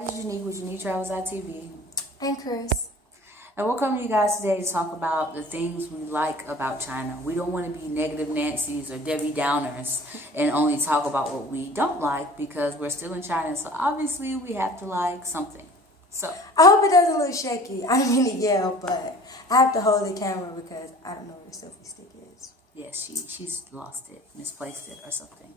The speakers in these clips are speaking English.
This is Unique with Unique Travels TV. And Chris. And we're coming to you guys today to talk about the things we like about China. We don't want to be negative Nancy's or Debbie Downers and only talk about what we don't like because we're still in China. So obviously we have to like something. So I hope it doesn't look shaky. I don't mean to yell, but I have to hold the camera because I don't know where the selfie stick is. yes, she's lost it, misplaced it or something.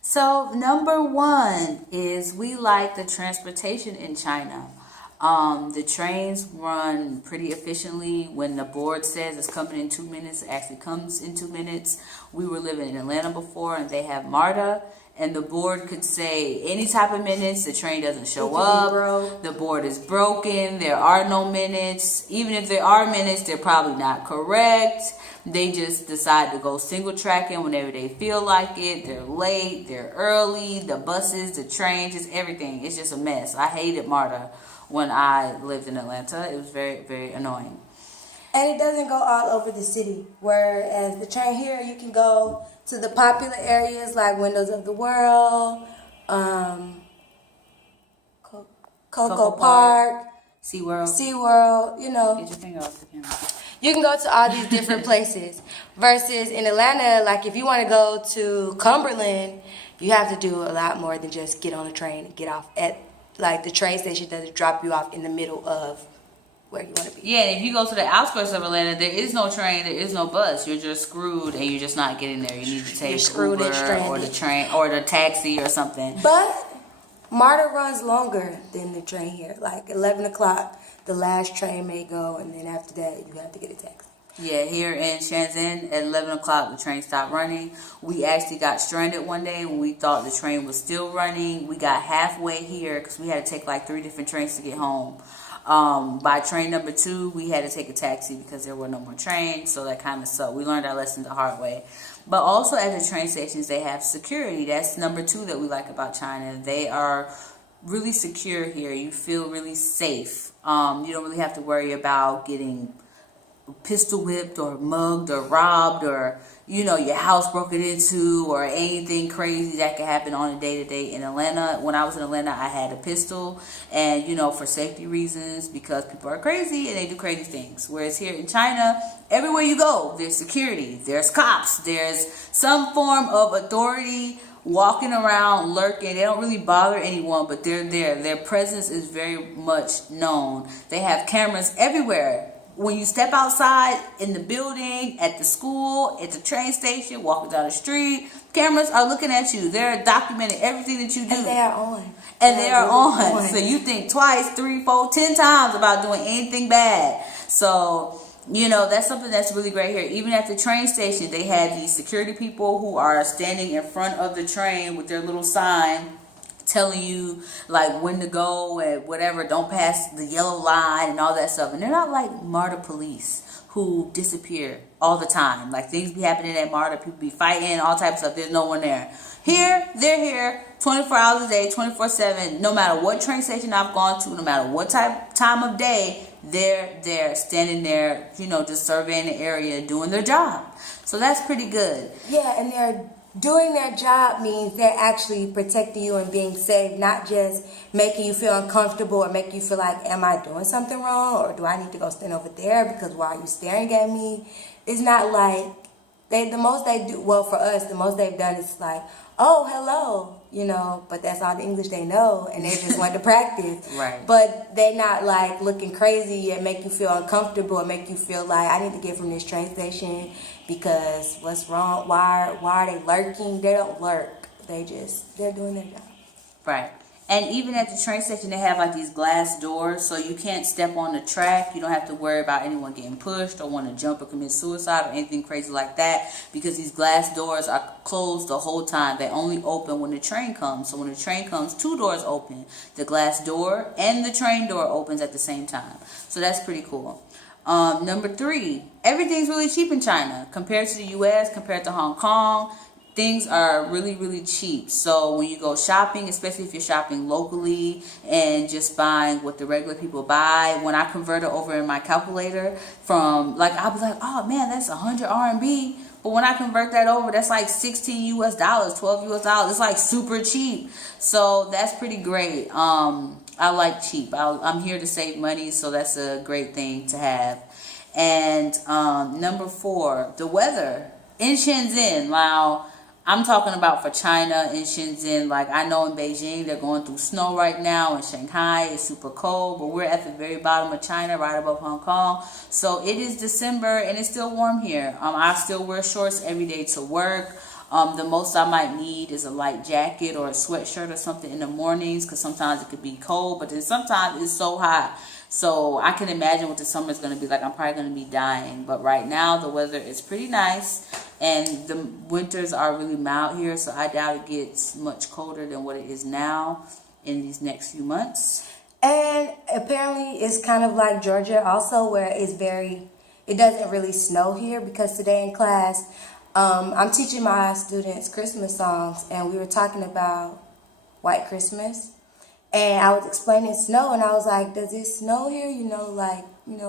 So number one is we like the transportation in China. The trains run pretty efficiently. When the board says it's coming in 2 minutes, it actually comes in 2 minutes. We were living in Atlanta before, and they have MARTA, and the board could say any type of minutes. The train doesn't show up. The board is broken. There are no minutes. Even if there are minutes, they're probably not correct. They just decide to go single tracking whenever they feel like it. They're late. They're early. The buses, the trains, just everything. It's just a mess. I hated MARTA when I lived in Atlanta. It was very, very annoying. And it doesn't go all over the city. Whereas the train here, you can go to the popular areas like Windows of the World, Coco Park, SeaWorld, you know. Get your finger off the camera. You can go to all these different places. Versus in Atlanta, like if you want to go to Cumberland, you have to do a lot more than just get on a train and get off at like the train station doesn't drop you off in the middle of where you want to be. Yeah, and if you go to the outskirts of Atlanta, there is no train, there is no bus. You're just screwed, and you're just not getting there. You need to take Uber or the train or the taxi or something. But MARTA runs longer than the train here. Like 11 o'clock, the last train may go, and then after that, you have to get a taxi. Yeah, here in Shenzhen at 11 o'clock, the train stopped running. We actually got stranded one day when we thought the train was still running. We got halfway here because we had to take like 3 different trains to get home. By train number 2, we had to take a taxi because there were no more trains, so that kind of sucked. We learned our lesson the hard way. But also at the train stations, they have security. That's number 2 that we like about China. They are really secure here. You feel really safe. You don't really have to worry about getting pistol whipped or mugged or robbed or, you know, your house broken into or anything crazy that could happen on a day-to-day in Atlanta. When I was in Atlanta, I had a pistol and, you know, for safety reasons because people are crazy and they do crazy things. Whereas here in China, everywhere you go, there's security, there's cops, there's some form of authority walking around, lurking. They don't really bother anyone, but they're there. Their presence is very much known. They have cameras everywhere. When you step outside in the building, at the school, at the train station, walking down the street, cameras are looking at you. They're documenting everything that you do. And they are on. And they are on. So you think twice, 3, 4, 10 times about doing anything bad. So, you know, that's something that's really great here. Even at the train station, they have these security people who are standing in front of the train with their little sign telling you like when to go and whatever, don't pass the yellow line and all that stuff. And they're not like MARTA police who disappear all the time. Like things be happening at MARTA, people be fighting, all types of stuff. There's no one there. Here, they're here 24 hours a day, 24/7. No matter what train station I've gone to, no matter what time of day, they're there, standing there, you know, just surveying the area, doing their job. So that's pretty good. Yeah, and they're doing their job means they're actually protecting you and being safe, not just making you feel uncomfortable or make you feel like, am I doing something wrong or do I need to go stand over there because why are you staring at me? It's not like the most they do, well for us, the most they've done is like, oh, hello, you know, but that's all the English they know and they just want to practice. Right. But they're not like looking crazy and make you feel uncomfortable and make you feel like I need to get from this train station because what's wrong? Why are they lurking? They don't lurk. They're doing their job. Right. And even at the train station, they have like these glass doors, so you can't step on the track. You don't have to worry about anyone getting pushed or want to jump or commit suicide or anything crazy like that because these glass doors are closed the whole time. They only open when the train comes. So when the train comes, 2 doors open. The glass door and the train door opens at the same time. So that's pretty cool. Number 3, everything's really cheap in China compared to the U.S., compared to Hong Kong. Things are really, really cheap. So when you go shopping, especially if you're shopping locally and just buying what the regular people buy, when I convert it over in my calculator from, like, I'll be like, oh man, that's 100 RMB. But when I convert that over, that's like 16 US dollars, 12 US dollars. It's like super cheap. So that's pretty great. I like cheap. I'm here to save money, so that's a great thing to have. And number 4, the weather in Shenzhen. Now, I'm talking about for China in Shenzhen. Like, I know in Beijing they're going through snow right now. In Shanghai it's super cold, but we're at the very bottom of China, right above Hong Kong. So it is December and it's still warm here. I still wear shorts every day to work. The most I might need is a light jacket or a sweatshirt or something in the mornings, because sometimes it could be cold, but then sometimes it's so hot. So I can imagine what the summer is going to be like. I'm probably going to be dying. But right now the weather is pretty nice, and the winters are really mild here, so I doubt it gets much colder than what it is now in these next few months. And apparently it's kind of like Georgia also, where it doesn't really snow here, because today in class, I'm teaching my students Christmas songs, and we were talking about White Christmas. And I was explaining snow, and I was like, does it snow here?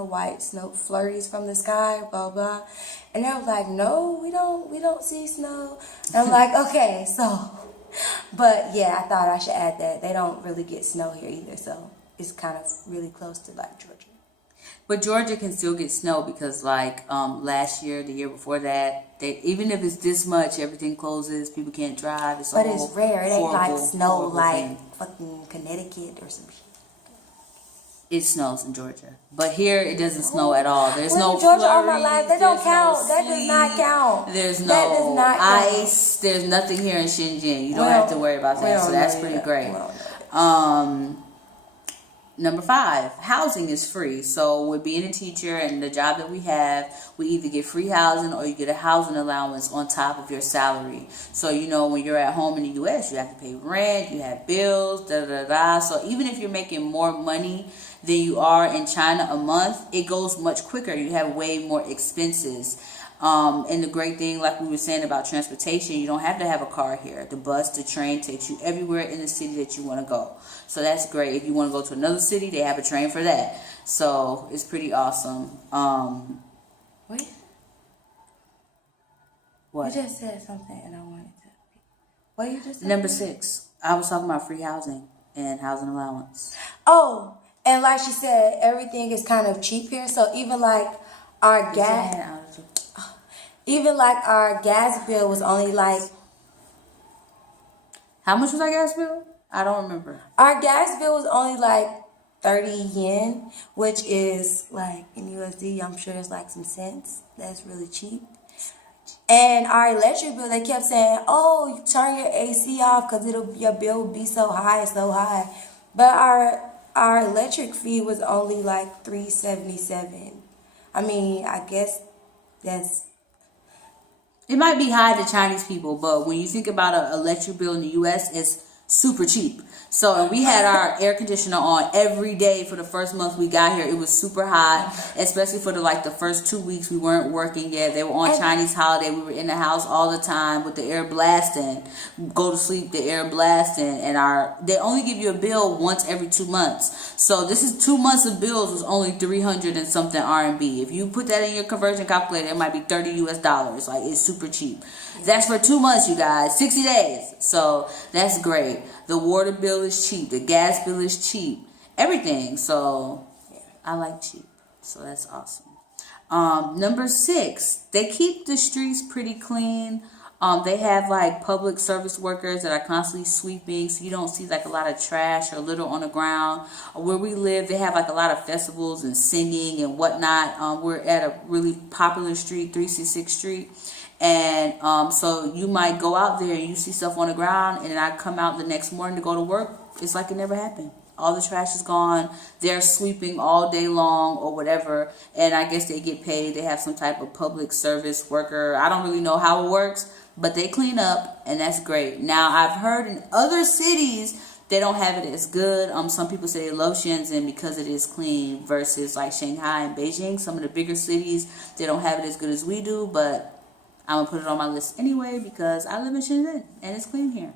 White snow flurries from the sky, blah, blah. And they was like, no, we don't see snow. And I'm like, okay, so. But yeah, I thought I should add that. They don't really get snow here either, so it's kind of really close to like Georgia. But Georgia can still get snow because, like, last year, the year before that, even if it's this much, everything closes. People can't drive. It's rare. It ain't like snow like thing. Fucking Connecticut or some shit. It snows in Georgia, but here it doesn't snow at all. There's no Georgia flurries. All my life, that don't count. No that does not count. There's that no does not ice. Count. There's nothing here in Shenzhen. You don't have to worry about that. So that's pretty great. Number 5, housing is free. So with being a teacher and the job that we have, we either get free housing or you get a housing allowance on top of your salary. So, when you're at home in the U.S., you have to pay rent, you have bills, da-da-da-da. So even if you're making more money than you are in China a month, it goes much quicker. You have way more expenses. And the great thing, like we were saying about transportation, you don't have to have a car here. The bus, the train takes you everywhere in the city that you want to go. So that's great. If you want to go to another city, they have a train for that. So it's pretty awesome. Wait. What? You just said something and I wanted to. What you just said? Number 6, I was talking about free housing and housing allowance. Oh, and like she said, everything is kind of cheap here. So even like our gas bill was only like, how much was our gas bill? I don't remember. Our gas bill was only like 30 yen, which is like in USD, I'm sure it's like some cents. That's really cheap. And our electric bill, they kept saying, oh, you turn your AC off because your bill will be so high. But our electric fee was only like $3.77. I mean, I guess it might be high to Chinese people, but when you think about an electric bill in the U.S., it's super cheap. So, and we had our air conditioner on every day for the first month we got here. It was super hot, especially for the first 2 weeks we weren't working yet. They were on Chinese holiday. We were in the house all the time with the air blasting. Go to sleep, the air blasting, and they only give you a bill once every 2 months. So this is 2 months of bills was only 300 and something RMB. If you put that in your conversion calculator, it might be $30 US. Like, it's super cheap. That's for 2 months, you guys. 60 days. So that's great. The water bill is cheap. The gas bill is cheap. Everything. So I like cheap. So that's awesome. Number 6, they keep the streets pretty clean. They have public service workers that are constantly sweeping, so you don't see a lot of trash or litter on the ground. Where we live, they have a lot of festivals and singing and whatnot. We're at a really popular street, 366 Street. And so you might go out there and you see stuff on the ground, and then I come out the next morning to go to work. It's like it never happened. All the trash is gone. They're sweeping all day long or whatever. And I guess they get paid. They have some type of public service worker. I don't really know how it works, but they clean up, and that's great. Now, I've heard in other cities they don't have it as good. Some people say they love Shenzhen because it is clean versus Shanghai and Beijing. Some of the bigger cities, they don't have it as good as we do, but I'm going to put it on my list anyway because I live in Shenzhen and it's clean here.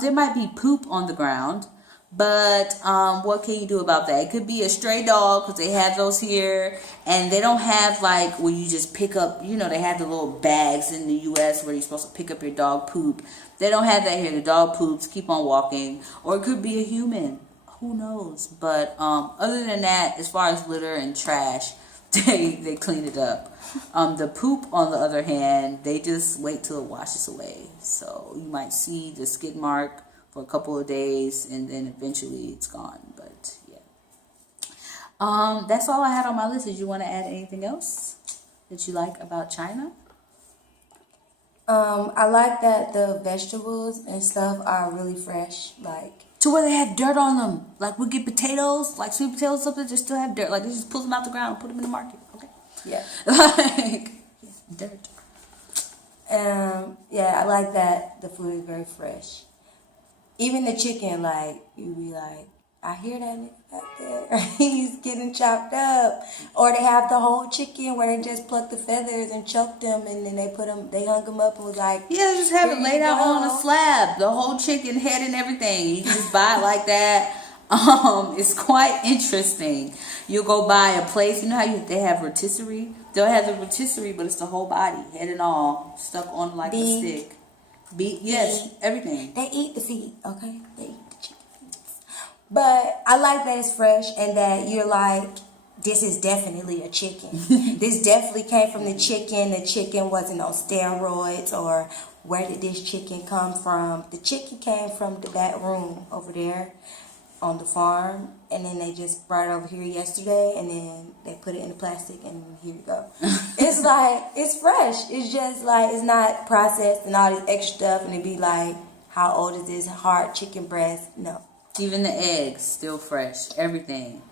There might be poop on the ground, But what can you do about that? It could be a stray dog, because they have those here, and they don't have like where you just pick up. They have the little bags in the U.S. where you're supposed to pick up your dog poop. They don't have that here. The dog poops, keep on walking, or it could be a human. Who knows? But other than that, as far as litter and trash, they clean it up. The poop, on the other hand, they just wait till it washes away. So you might see the skid mark for a couple of days, and then eventually it's gone. But yeah, that's all I had on my list. Did you want to add anything else that you like about China? I like that the vegetables and stuff are really fresh, like to where they have dirt on them. Like we get potatoes, like sweet potatoes, something, they still have dirt. Like they just pull them out the ground and put them in the market. Okay. yeah. Like dirt. Yeah, I like that the food is very fresh. Even the chicken, like you be like, I hear that nigga back there. He's getting chopped up. Or they have the whole chicken where they just pluck the feathers and choke them, and then they hung them up and was like, yeah, they just have it laid out on a slab, the whole chicken head and everything. You can just buy it like that. It's quite interesting. You'll go buy a place. You know how they have rotisserie? They'll have the rotisserie, but it's the whole body, head and all, stuck on like a stick. Beef, yes, everything. They eat the feet, okay? They eat the chicken. But I like that it's fresh and that you're like, this is definitely a chicken. This definitely came from the chicken. The chicken wasn't on steroids, or where did this chicken come from? The chicken came from the back room over there on the farm, and then they just brought it over here yesterday, and then they put it in the plastic, and here you go. It's like, it's fresh. It's just like, it's not processed and all this extra stuff, and it'd be like, how old is this hard chicken breast? No. Even the eggs, still fresh. Everything.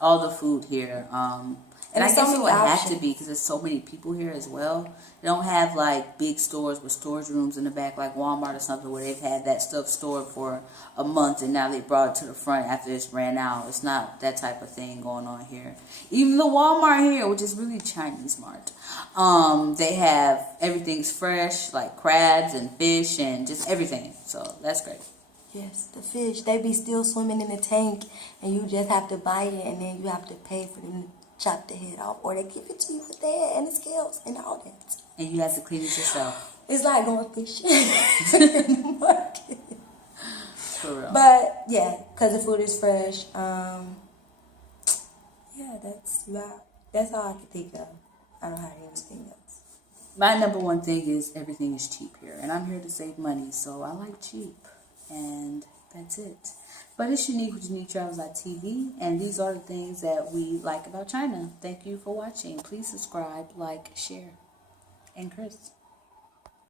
All the food here. And I guess it would have to be because there's so many people here as well. They don't have like big stores with storage rooms in the back like Walmart or something where they've had that stuff stored for a month and now they brought it to the front after it's ran out. It's not that type of thing going on here. Even the Walmart here, which is really Chinese mart, they have everything's fresh, like crabs and fish and just everything. So that's great. Yes, the fish, they be still swimming in the tank, and you just have to buy it, and then you have to pay for them to chop the head off, or they give it to you with the head and the scales and all that. And you have to clean it yourself. It's like going fishing in the market. For real. But yeah, because the food is fresh. Yeah, that's all I can think of. I don't have anything else. My number one thing is everything is cheap here, and I'm here to save money, so I like cheap. And that's it. But it's Unique with UniqueTravels.tv, and these are the things that we like about China. Thank you for watching. Please subscribe, like, share. And Chris.